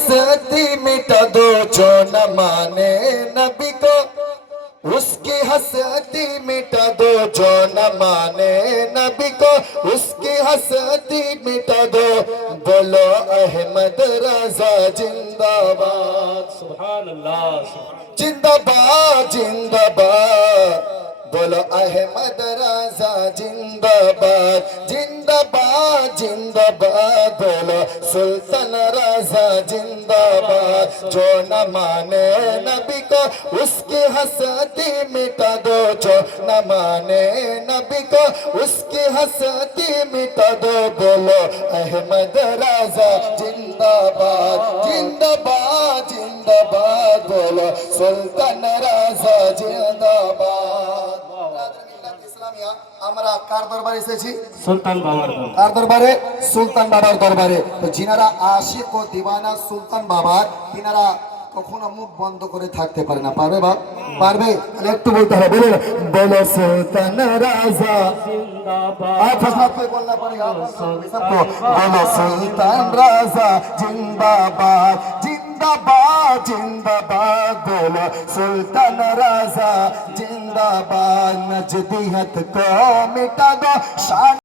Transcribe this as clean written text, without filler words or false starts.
हस्ती मिटा दो जो न माने नबी को, उसकी हस्ती मिटा दो जो न माने नबी को, उसकी हस्ती मिटा दो। बोलो अहमद रजा जिंदाबाद, सुभान अल्लाह। जिंदाबाद जिंदाबाद। बोलो अहमद रजा जिंदाबाद, जिंदाबाद जिंदाबाद। बोलो सुल्तान रजा जिंदाबाद। जो न माने नबी को, उसकी हस्ती मिटा दो। जो न माने नबी को, उसकी हस्ती मिटा दो। बोलो अहमद रजा जिंदाबाद, जिंदाबाद जिंदाबाद। बोलो सुल्तान रजा जिंदाबाद। আমরা কার দরবারে এসেছি? সুলতান বাবার কার দরবারে? সুলতান বাবার দরবারে। তো যিনারা আশিক ও দিওয়ানা সুলতান বাবার, তিনারা কখনো মুখ বন্ধ করে থাকতে পারে না। পারবে বাপ? পারবে? একটু বলতে হবে। বলে বলো সুলতান রাজা জিন্দাবাদ। আর ফসলাত কোई बोलना पड़ेगा सबको। बोलो सुल्तान राजा जिंदाबाद, जिंदाबाद जिंदाबाद। बोलो सुल्तान राजा जिंदाबाद। नजदियत को मिटा दो, शान